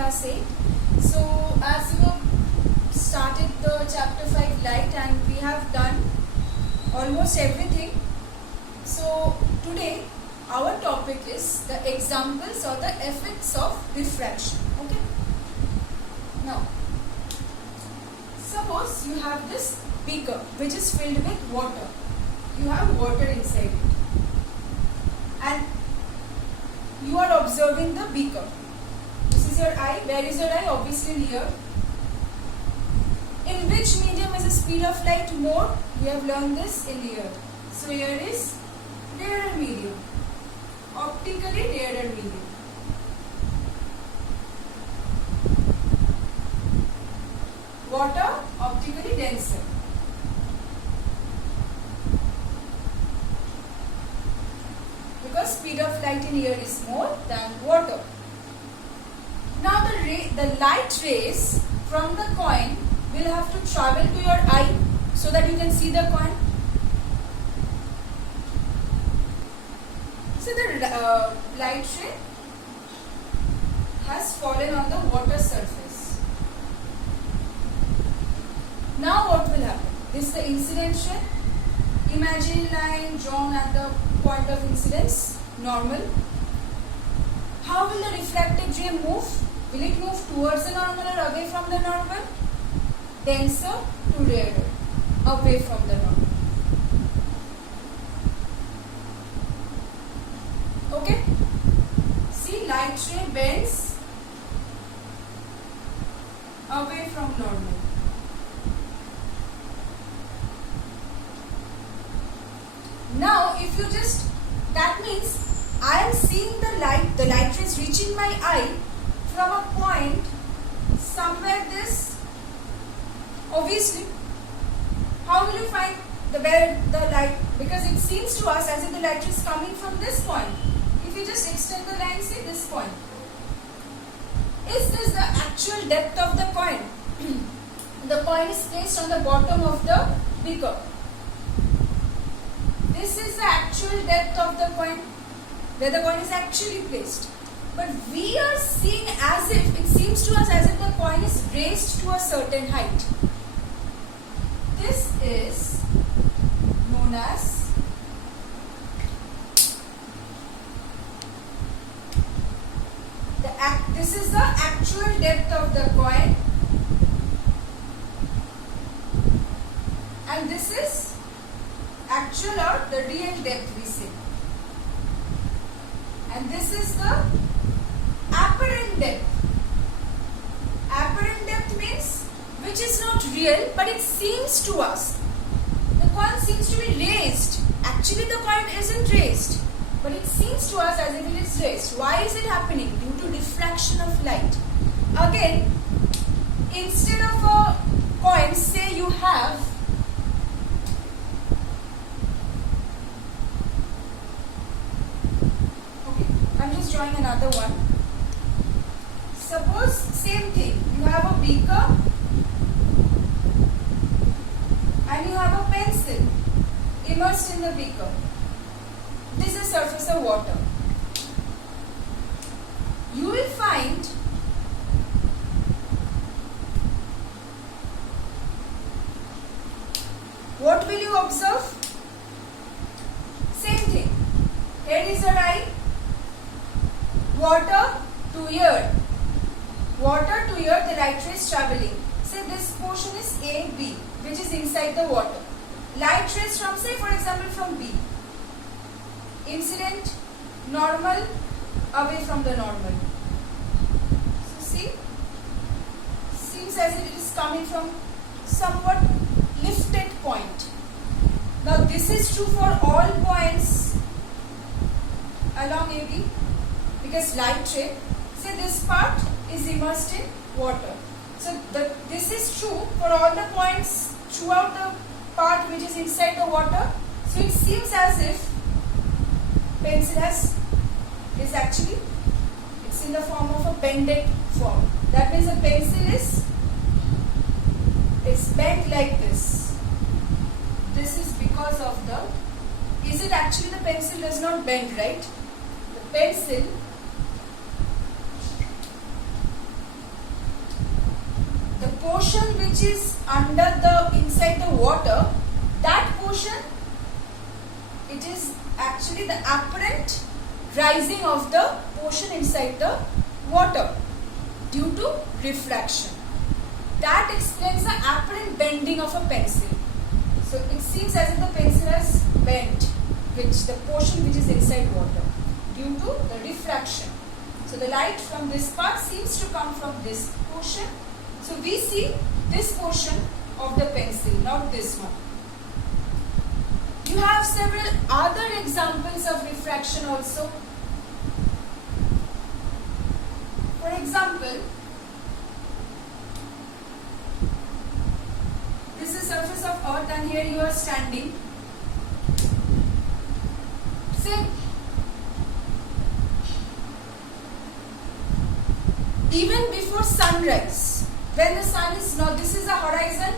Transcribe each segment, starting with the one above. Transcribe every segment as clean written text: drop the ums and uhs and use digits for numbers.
class 8. So as we have started the chapter 5 light and we have done almost everything. So today our topic is the examples or the effects of diffraction. Okay. Now suppose you have this beaker which is filled with water. You have water inside it and you are observing the beaker. This is your eye. Where is your eye? Obviously here. In which medium is the speed of light more? We have learned this in here. So here is rarer medium. Optically rarer medium. Water, optically denser. Because speed of light in air is more than water. Now the light rays from the coin will have to travel to your eye so that you can see the coin. So the light ray has fallen on the water surface. Now what will happen? This is the incident ray. Imaginary line drawn at the point of incidence, normal. How will the refracted ray move? Will it move towards the normal or away from the normal? Denser to rarer, away from the normal. Okay? See, light ray bends away from normal. Now, if you that means I am seeing the light rays reaching my eye from a point somewhere this. Obviously, how will you find where the light? Because it seems to us as if the light is coming from this point. If you just extend the line, say this point. Is this the actual depth of the coin? The coin is placed on the bottom of the beaker. This is the actual depth of the coin, where the coin is actually placed. But we are seeing as if, it seems to us as if the coin is raised to a certain height. This is known as this is the actual depth of the coin, and this is actual or the real depth we say, and this is the apparent depth. Apparent depth means which is not real but it seems to us. The coin seems to be raised. Actually the coin isn't raised, but it seems to us as if it is raised. Why is it happening? Due to diffraction of light. Again, instead of a coin, say you have I'm just drawing another one. Suppose same thing. You have a beaker and you have a pencil immersed in the beaker. This is the surface of water. You will find what will you observe? Same thing. Here is your eye. Water to ear. Water to ear, the light rays traveling. Say this portion is A, B, which is inside the water. Light rays from, say for example from B. Incident, normal, away from the normal. So see, seems as if it is coming from somewhat lifted point. Now this is true for all points along AB. Because light ray, say this part is immersed in water. So this is true for all the points throughout the part which is inside the water. So it seems as if pencil is actually, it's in the form of a bended form. That means a pencil it's bent like this. This is because of is it actually the pencil does not bend, right? The pencil portion which is inside the water, that portion, it is actually the apparent rising of the portion inside the water due to refraction. That explains the apparent bending of a pencil. So it seems as if the pencil has bent, the portion which is inside water, due to the refraction. So the light from this part seems to come from this portion. So we see this portion of the pencil, not this one. You have several other examples of refraction also. For example, this is the surface of earth and here you are standing. Say, even before sunrise, when the sun is not, this is a horizon.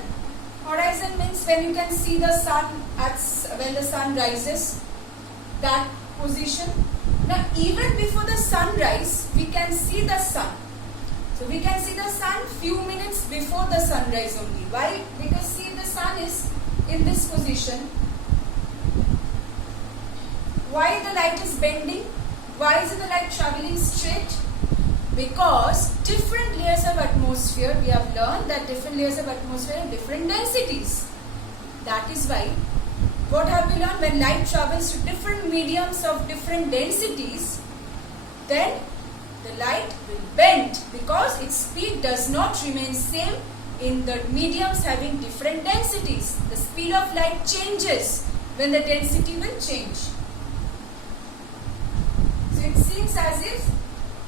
Horizon means when you can see the sun when the sun rises, that position. Now even before the sunrise, we can see the sun. So we can see the sun few minutes before the sunrise only. Why? Because see, the sun is in this position. Why the light is bending? Why isn't the light traveling straight? Because different layers of atmosphere, we have learned that different layers of atmosphere have different densities. That is why, what have we learned? When light travels to different mediums of different densities, then the light will bend because its speed does not remain same in the mediums having different densities. The speed of light changes when the density will change. So it seems as if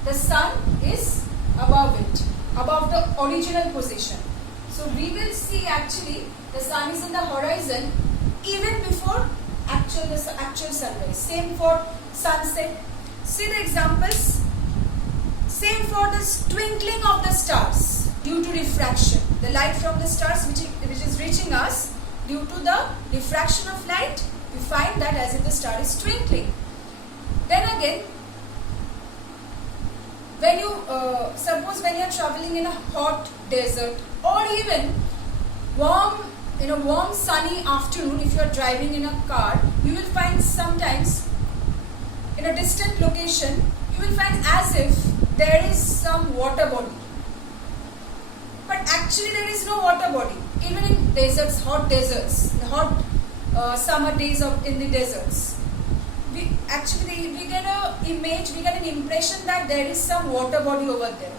the sun is above it, above the original position. So we will see actually the sun is in the horizon even before the actual sunrise. Same for sunset. See the examples. Same for the twinkling of the stars due to refraction. The light from the stars which is reaching us, due to the refraction of light, we find that as if the star is twinkling. Then again, when you suppose when you are traveling in a hot desert or even in a warm sunny afternoon, if you are driving in a car, you will find sometimes in a distant location, you will find as if there is some water body. But actually there is no water body. Even in deserts, hot deserts, the hot summer days in the deserts, we get an impression that there is some water body over there.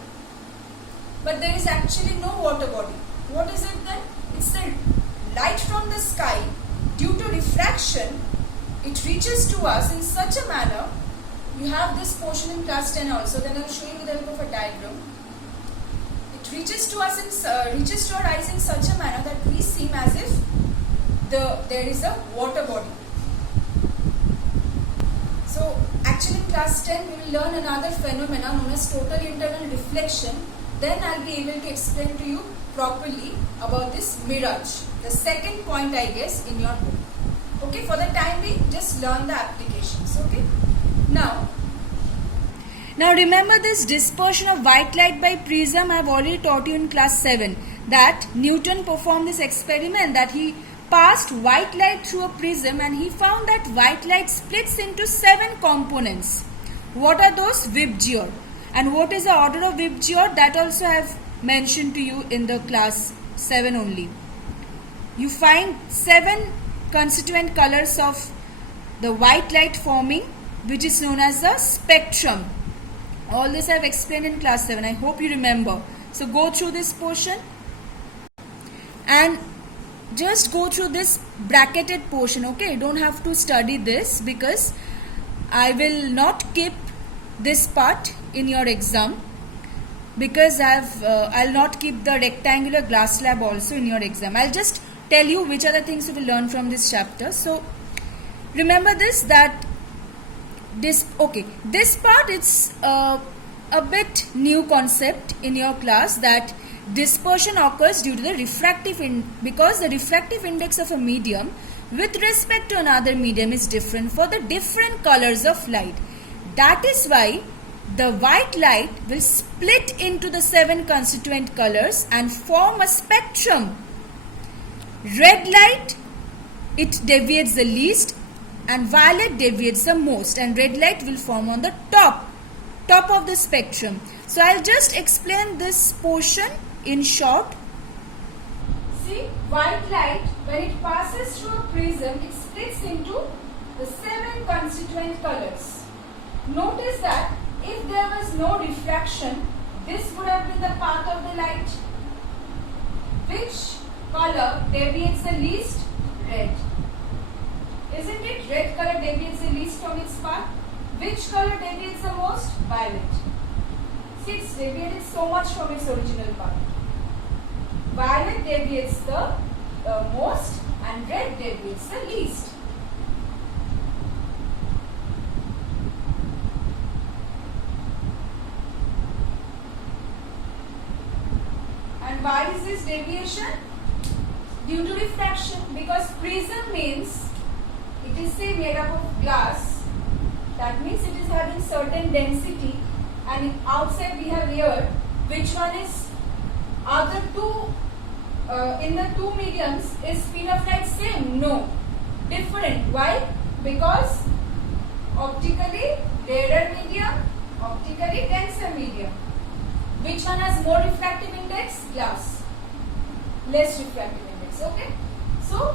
But there is actually no water body. What is it then? It's the light from the sky. Due to refraction, it reaches to us in such a manner. You have this portion in class 10 also. Then I will show you with the help of a diagram. It reaches to us reaches to our eyes in such a manner that we seem as if there is a water body. So actually in class 10 we will learn another phenomena known as total internal reflection. Then I will be able to explain to you properly about this mirage. The second point, I guess, in your book. Okay, for the time being, just learn the applications. Okay. Now remember this dispersion of white light by prism. I have already taught you in class 7 that Newton performed this experiment, that he passed white light through a prism and he found that white light splits into 7 components. What are those? VIBGYOR. And what is the order of VIBGYOR? That also I have mentioned to you in the class 7 only. You find 7 constituent colors of the white light forming, which is known as the spectrum. All this I have explained in class 7. I hope you remember. So go through this portion and just go through this bracketed portion. Okay, you don't have to study this because I will not keep this part in your exam, because I'll not keep the rectangular glass slab also in your exam. I'll just tell you which are the things you will learn from this chapter. So remember this, that this part, it's a bit new concept in your class, that dispersion occurs due to the refractive because the refractive index of a medium with respect to another medium is different for the different colors of light. That is why the white light will split into the 7 constituent colors and form a spectrum. Red light, it deviates the least, and violet deviates the most, and red light will form on the top of the spectrum. So I'll just explain this portion in short. See, white light, when it passes through a prism, it splits into the 7 constituent colors. Notice that if there was no refraction, this would have been the path of the light. Which color deviates the least? Red. Isn't it? Red color deviates the least from its path. Which color deviates the most? Violet. See, it's deviated so much from its original path. Violet deviates the most and red deviates the least. And why is this deviation? Due to refraction, because prism means it is say made up of glass. That means it is having certain density, and outside we have air. Which one is, are the two in the two mediums, is speed of light same? No, different. Why? Because optically rarer medium, optically denser medium. Which one has more refractive index? Glass. Less refractive index. Okay. So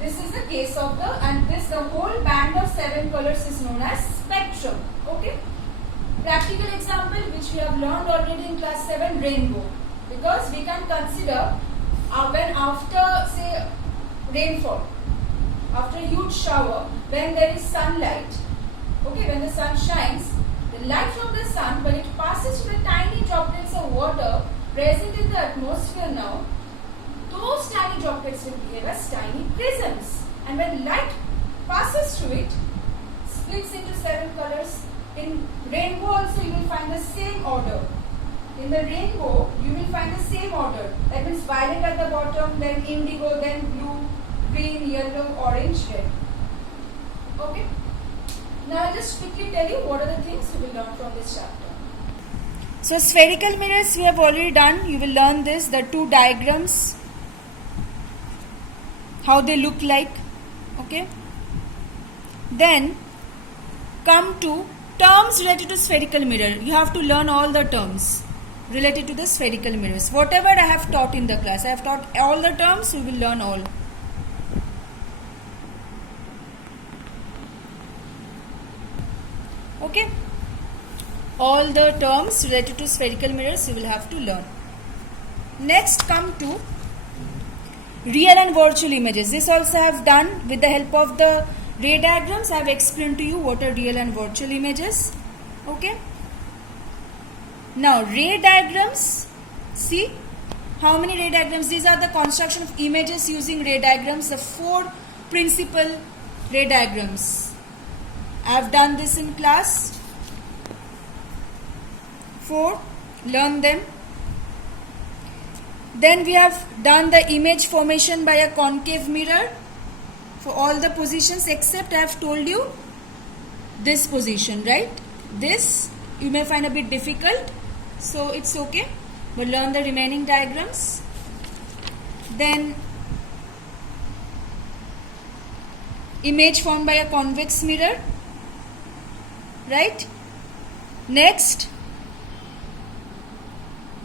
this is the case of the, and this, the whole band of 7 colors is known as spectrum. Okay. Practical example which we have learned already in class 7, rainbow. Because we can consider when after say rainfall, after a huge shower, when there is sunlight, okay, when the sun shines, the light from the sun, when it passes through the tiny droplets of water present in the atmosphere now, those tiny droplets will behave as tiny prisms. And when light passes through it, splits into 7 colors. In rainbow also you will find the same order. In the rainbow, you will find the same order. That means violet at the bottom, then indigo, then blue, green, yellow, orange, red. Okay. Now I'll just quickly tell you what are the things you will learn from this chapter. So spherical mirrors we have already done. You will learn this, the 2 diagrams, how they look like. Okay. Then come to terms related to spherical mirror. You have to learn all the terms related to the spherical mirrors. Whatever I have taught in the class, I have taught all the terms, you will learn all. Okay. All the terms related to spherical mirrors you will have to learn. Next come to real and virtual images. This also I have done with the help of the ray diagrams. I have explained to you what are real and virtual images. Okay. Now ray diagrams, see how many ray diagrams? These are the construction of images using ray diagrams, the 4 principal ray diagrams. I have done this in class 4, learn them. Then we have done the image formation by a concave mirror for all the positions except I have told you this position, right? This you may find a bit difficult, so it's okay, but learn the remaining diagrams. Then image formed by a convex mirror, right? Next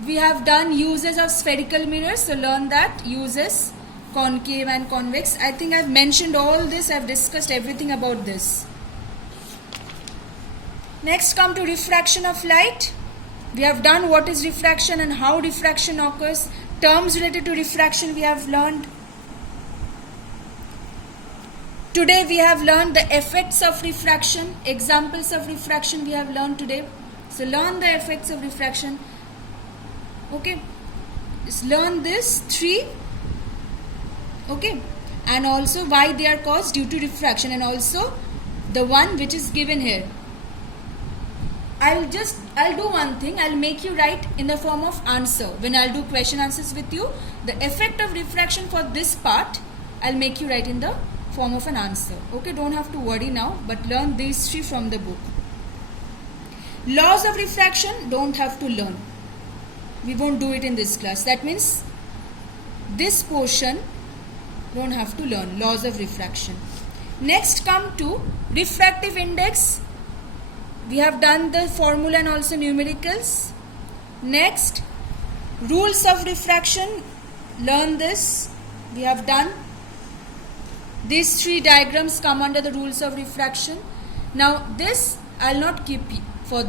we have done uses of spherical mirrors, so learn that, uses, concave and convex. I think I've mentioned all this, I've discussed everything about this. Next come to refraction of light. We have done what is refraction and how refraction occurs. Terms related to refraction we have learned. Today we have learned the effects of refraction, examples of refraction we have learned today. So learn the effects of refraction. Okay, just learn this 3. Okay, and also why they are caused due to refraction, and also the one which is given here. I'll do one thing, I'll make you write in the form of answer. When I'll do question answers with you, the effect of refraction for this part, I'll make you write in the form of an answer. Okay, don't have to worry now, but learn these 3 from the book. Laws of refraction don't have to learn. We won't do it in this class. That means this portion don't have to learn. Laws of refraction. Next come to refractive index. We have done the formula and also numericals. Next, rules of refraction. Learn this. We have done. These three diagrams come under the rules of refraction. Now this I'll not keep for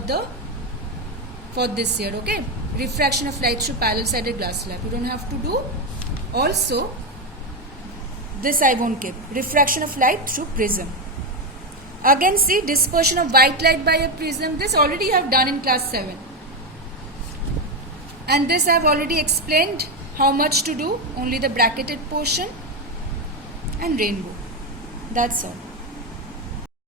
this year, okay? Refraction of light through parallel sided glass slab. You don't have to do. Also, this I won't keep. Refraction of light through prism. Again, see, dispersion of white light by a prism. This already I have done in class 7. And this I have already explained how much to do. Only the bracketed portion and rainbow. That's all.